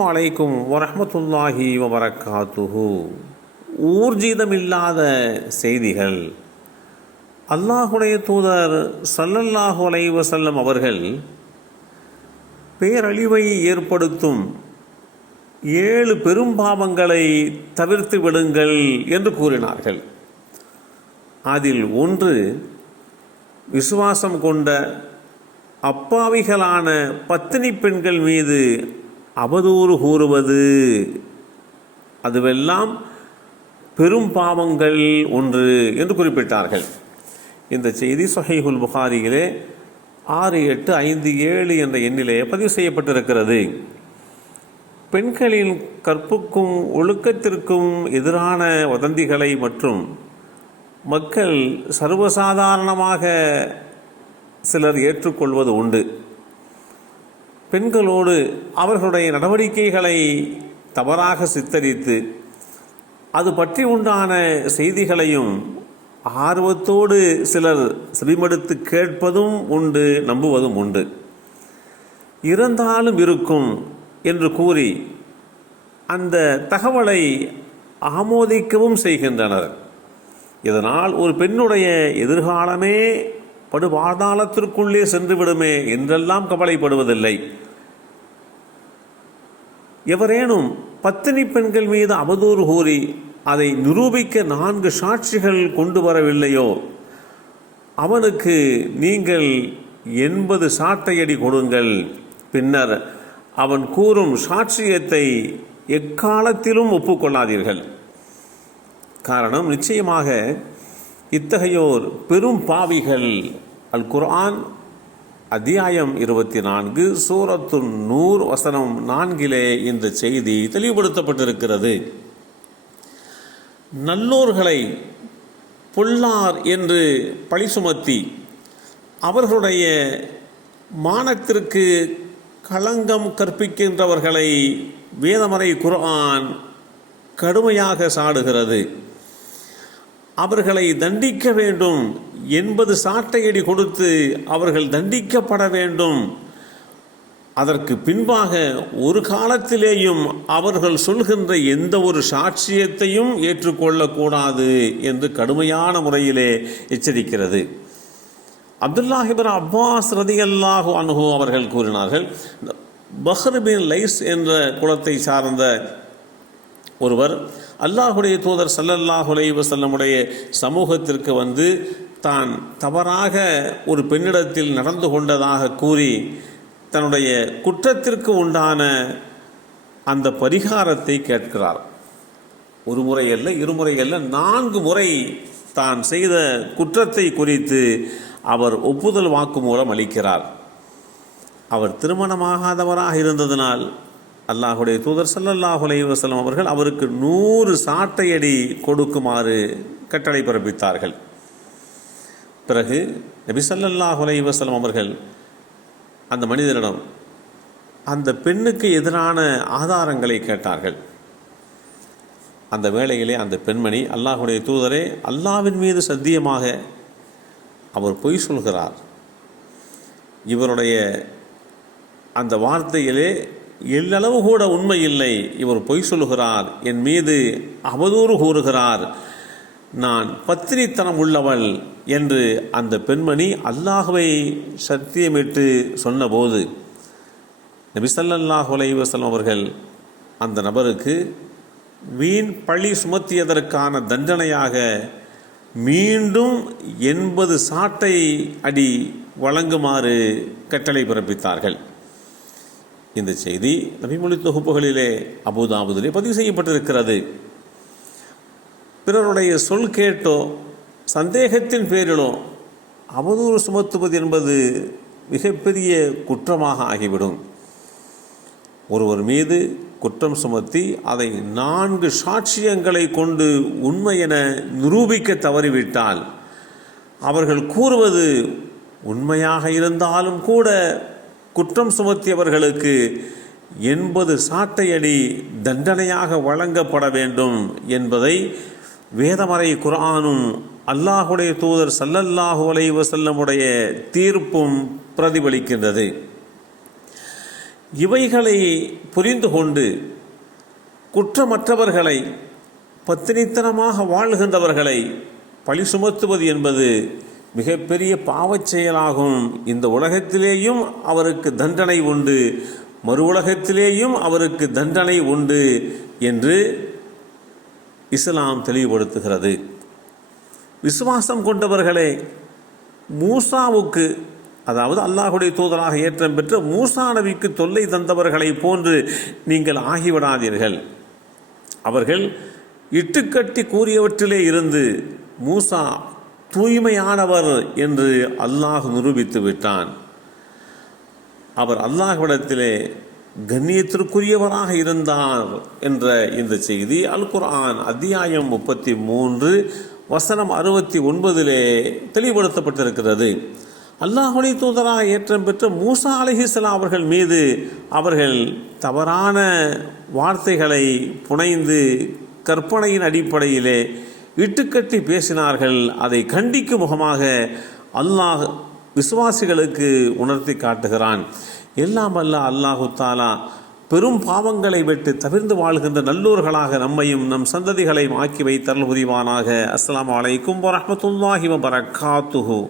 அலைக்கும் வரஹ்மத்துல்லாஹி வபரகாத்துஹு. ஊர்ஜிதமில்லாத செய்திகள். அல்லாஹுடைய தூதர் ஸல்லல்லாஹு அலைஹி வஸல்லம் அவர்கள் பேரழிவை ஏற்படுத்தும் 7 பெரும் பாவங்களை தவிர்த்து விடுங்கள் என்று கூறினார்கள். அதில் ஒன்று, விசுவாசம் கொண்ட அப்பாவிகளான பத்தினி பெண்கள் மீது அவதூறு கூறுவது. அதுவெல்லாம் பெரும் பாவங்கள் ஒன்று என்று குறிப்பிட்டார்கள். இந்த செய்தி ஸஹீஹுல் புகாரியிலே 6857 என்ற எண்ணிலே பதிவு செய்யப்பட்டிருக்கிறது. பெண்களின் கற்புக்கும் ஒழுக்கத்திற்கும் எதிரான வதந்திகளை மற்றும் மக்கள் சர்வசாதாரணமாக சிலர் ஏற்றுக்கொள்வது உண்டு. பெண்களோடு அவர்களுடைய நடவடிக்கைகளை தவறாக சித்தரித்து அது பற்றி உண்டான செய்திகளையும் ஆர்வத்தோடு சிலர் செவிமடுத்து கேட்பதும் உண்டு, நம்புவதும் உண்டு. இருந்தாலும் இருக்கும் என்று கூறி அந்த தகவலை ஆமோதிக்கவும் செய்கின்றனர். இதனால் ஒரு பெண்ணுடைய எதிர்காலமே படுபாதாளத்திற்குள்ளே சென்று விடுமே என்றெல்லாம் கவலைப்படுவதில்லை. எவரேனும் பத்தினி பெண்கள் மீது அவதூறு கூறி அதை நிரூபிக்க 4 சாட்சிகள் கொண்டு வரவில்லையோ அவனுக்கு நீங்கள் 80 சாட்டையடி கொடுங்கள். பின்னர் அவன் கூறும் சாட்சியத்தை எக்காலத்திலும் ஒப்புக்கொள்ளாதீர்கள். காரணம், நிச்சயமாக இத்தகையோர் பெரும் பாவிகள். அல் குர்ஆன் அத்தியாயம் 24 சூரத்து நூர் வசனம் 4 இந்த செய்தி தெளிவுபடுத்தப்பட்டிருக்கிறது. நல்லோர்களை பொல்லார் என்று பழி சுமத்தி அவர்களுடைய மானத்திற்கு களங்கம் கற்பிக்கின்றவர்களை வேதமறை குர்ஆன் கடுமையாக சாடுகிறது. அவர்களை தண்டிக்க வேண்டும், 80 சாட்டையடி கொடுத்து அவர்கள் தண்டிக்கப்பட வேண்டும். அதற்கு பின்பாக ஒரு காலத்திலேயும் அவர்கள் சொல்கின்ற எந்த ஒரு சாட்சியத்தையும் ஏற்றுக்கொள்ளக்கூடாது என்று கடுமையான முறையிலே எச்சரிக்கிறது. அப்துல்லாஹ் இப்னு அப்பாஸ் ரலியல்லாஹு அன்ஹு அவர்கள் கூறினார்கள், பஹ்ர் பின் லைஸ் என்ற குலத்தை சார்ந்த ஒருவர் அல்லாஹுடைய தூதர் ஸல்லல்லாஹு அலைஹி வஸல்லமுடைய சமூகத்திற்கு வந்து தான் தவறாக ஒரு பெண்ணிடத்தில் நடந்து கொண்டதாக கூறி தன்னுடைய குற்றத்திற்கு உண்டான அந்த பரிகாரத்தை கேட்கிறார். ஒரு முறை அல்ல, இருமுறை அல்ல, 4 முறை தான் செய்த குற்றத்தை குறித்து அவர் ஒப்புதல் வாக்குமூலம் அளிக்கிறார். அவர் திருமணமாகாதவராக இருந்ததனால் அல்லாஹுடைய தூதர் ஸல்லல்லாஹு அலைஹி வஸல்லம் அவர்கள் அவருக்கு 100 சாட்டையடி கொடுக்குமாறு கட்டளை பிறப்பித்தார்கள். பிறகு நபி ஸல்லல்லாஹு அலைஹி வஸல்லம் அவர்கள் அந்த மனிதனிடம் அந்த பெண்ணுக்கு எதிரான ஆதாரங்களை கேட்டார்கள். அந்த வேளையிலே அந்த பெண்மணி, அல்லாஹுடைய தூதரே, அல்லாஹ்வின் மீது சத்தியமாக அவர் பொய் சொல்கிறார், இவருடைய அந்த வார்த்தையிலே எல்லளவு கூட உண்மை இல்லை, இவர் பொய் சொல்கிறார், என் மீது அவதூறு கூறுகிறார், நான் பத்தினித்தனம் உள்ளவள் என்று அந்த பெண்மணி அல்லாஹ்வை சத்தியமிட்டு சொன்னபோது நபி ஸல்லல்லாஹு அலைஹி வஸல்லம் அவர்கள் அந்த நபருக்கு வீண் பழி சுமத்தியதற்கான தண்டனையாக மீண்டும் 80 சாட்டை அடி வழங்குமாறு கட்டளை பிறப்பித்தார்கள். இந்த செய்தி நபிமொழி தொகுப்புகளிலே அபூதாவுதிலே பதிவு செய்யப்பட்டிருக்கிறது. பிறருடைய சொல் கேட்டோ சந்தேகத்தின் பேரிலோ அவதூறு சுமத்துவது என்பது மிகப்பெரிய குற்றமாக ஆகிவிடும். ஒருவர் மீது குற்றம் சுமத்தி அதை 4 சாட்சியங்களை கொண்டு உண்மை என நிரூபிக்க தவறிவிட்டால் அவர்கள் கூறுவது உண்மையாக இருந்தாலும் கூட குற்றம் சுமத்தியவர்களுக்கு 80 சாட்டையடி தண்டனையாக வழங்கப்பட வேண்டும் என்பதை வேதமறை குர்ஆனும் அல்லாஹுடைய தூதர் ஸல்லல்லாஹு அலைஹி வஸல்லமுடைய தீர்ப்பும் பிரதிபலிக்கின்றது. இவைகளை புரிந்து கொண்டு குற்றமற்றவர்களை, பத்தினித்தனமாக வாழ்கின்றவர்களை பழி சுமத்துவது என்பது மிகப்பெரிய பாவச் செயலாகும். இந்த உலகத்திலேயும் அவருக்கு தண்டனை உண்டு, மறு உலகத்திலேயும் அவருக்கு தண்டனை உண்டு என்று இஸ்லாம் தெளிவுபடுத்துகிறது. விசுவாசம் கொண்டவர்களே, மூசாவுக்கு, அதாவது அல்லாஹுடைய தூதராக ஏற்றம் பெற்ற மூசா நபிக்கு தொல்லை தந்தவர்களை போன்று நீங்கள் ஆகிவிடாதீர்கள். அவர்கள் இட்டுக்கட்டி கூறியவற்றிலே இருந்து மூசா தூய்மையானவர் என்று அல்லாஹ் நிரூபித்து விட்டான். அவர் அல்லாஹ்விடத்திலே கண்ணியத்திற்குரியவராக இருந்தார் என்ற இந்த செய்தி அல் குர்ஆன் அத்தியாயம் 33 வசனம் 69 தெளிவுபடுத்தப்பட்டிருக்கிறது. அல்லாஹுடைய தூதராக ஏற்றம் பெற்ற மூசா அலைஹிஸ்ஸலாம் அவர்கள் மீது அவர்கள் தவறான வார்த்தைகளை புனைந்து கற்பனையின் அடிப்படையிலே இட்டுக்கட்டி பேசினார்கள். அதை கண்டிக்கும் முகமாக அல்லாஹ் விசுவாசிகளுக்கு உணர்த்தி காட்டுகிறான். எல்லாம் அல்ல அல்லாஹு தாலா பெரும் பாவங்களை விட்டு தவிர்ந்து வாழ்கின்ற நல்லோர்களாக நம்மையும் நம் சந்ததிகளையும் ஆக்கி வைத்தருள் புரிவானாக. அஸ்ஸலாமு அலைக்கும் வரஹ்மத்துல்லாஹி வபரகாத்துஹு.